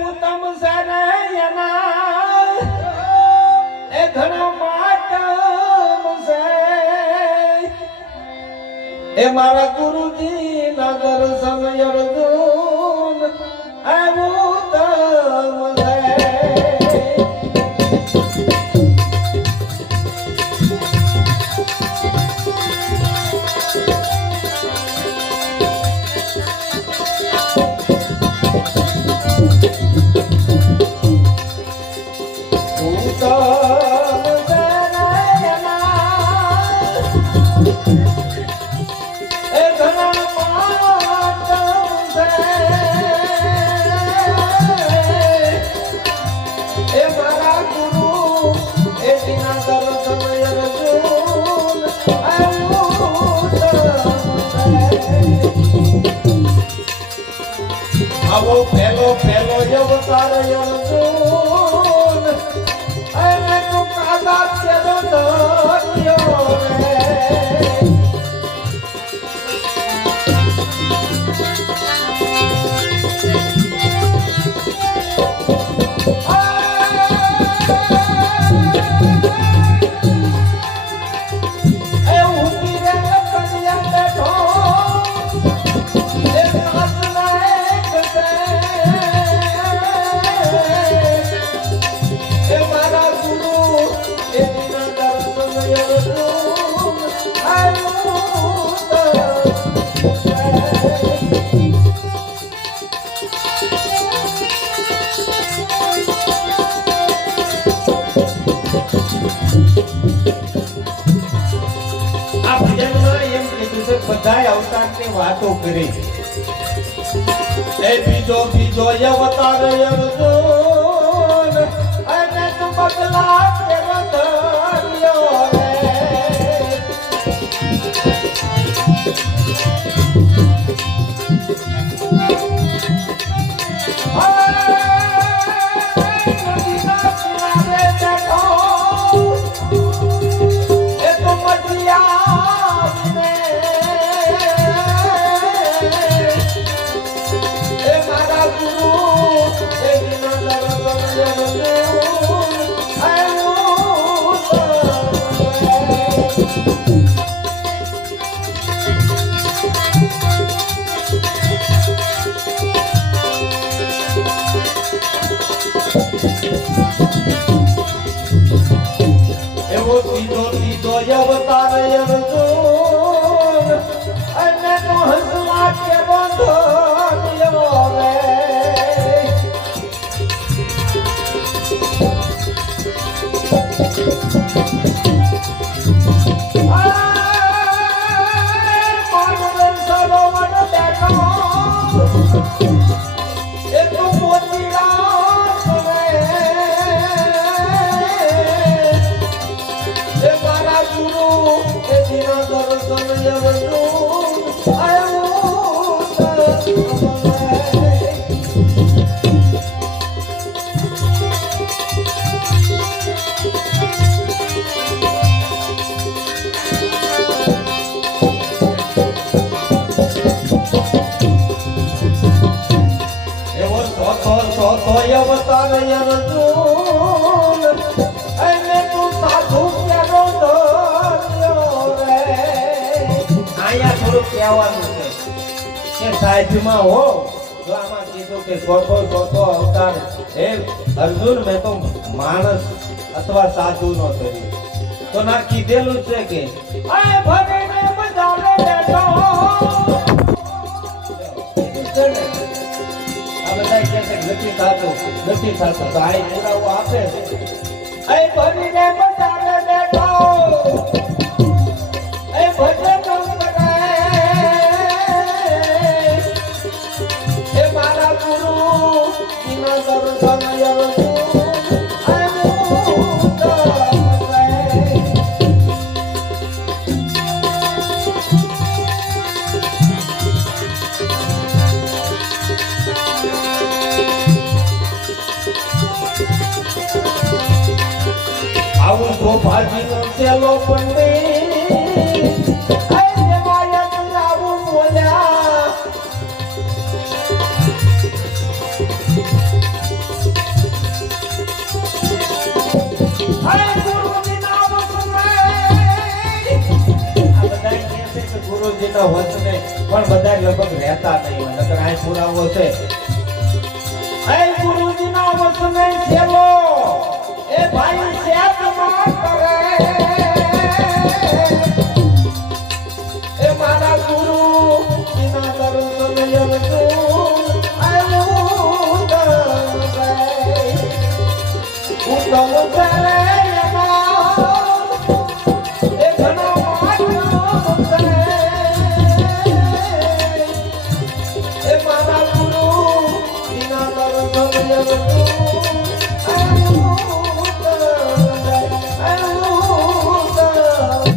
ઉત્તમ સનયના એ ઘણા માટમ છે એ મારા ગુરુજી ના દર્શન અર્જુન ઉત્તમ છે. આવો પેલો અવતાર અર્જુન અને તું કાદા તેરો ધર્યો રે. બધા અવતારની વાતો કરી એ બીજો અવતાર અર્જુન અને તું બદલા તેરો ધર્યો રે. ત્રીજો અવતાર અર્જુન અને તું હસવા કે બંધો રે. સરોવર બેઠો એ તું મોતીડા રે. અવતાર અર્જુન અને તું સાધુ કેરો ધર્યો રે. અહીંયા થોડું કહેવાનું છે કે સાહિત્યમાં હો જો આમાં કીધું કે ચોથો અવતાર હે અર્જુન મેં તો માણસ અથવા સાધુ નો કર્યો તો ના કીધેલું છે કે આ ભરીને બજારે બેઠો નથી થતો તો આ પુરાવો આપે એ ભરીને બજારે બેઠો એ ભજન કરે એ મારા ગુરુ દિના દર્શન આવું તો ભાજી નો ચેલો પંડિત આવું બોલ્યા કે ગુરુજીના વચને પણ બધા લગભગ રહેતા નહીં હોય નકર આ પુરાવો છે એ ગુરુજીના વચને સેવો એ ભાઈ સેવમાં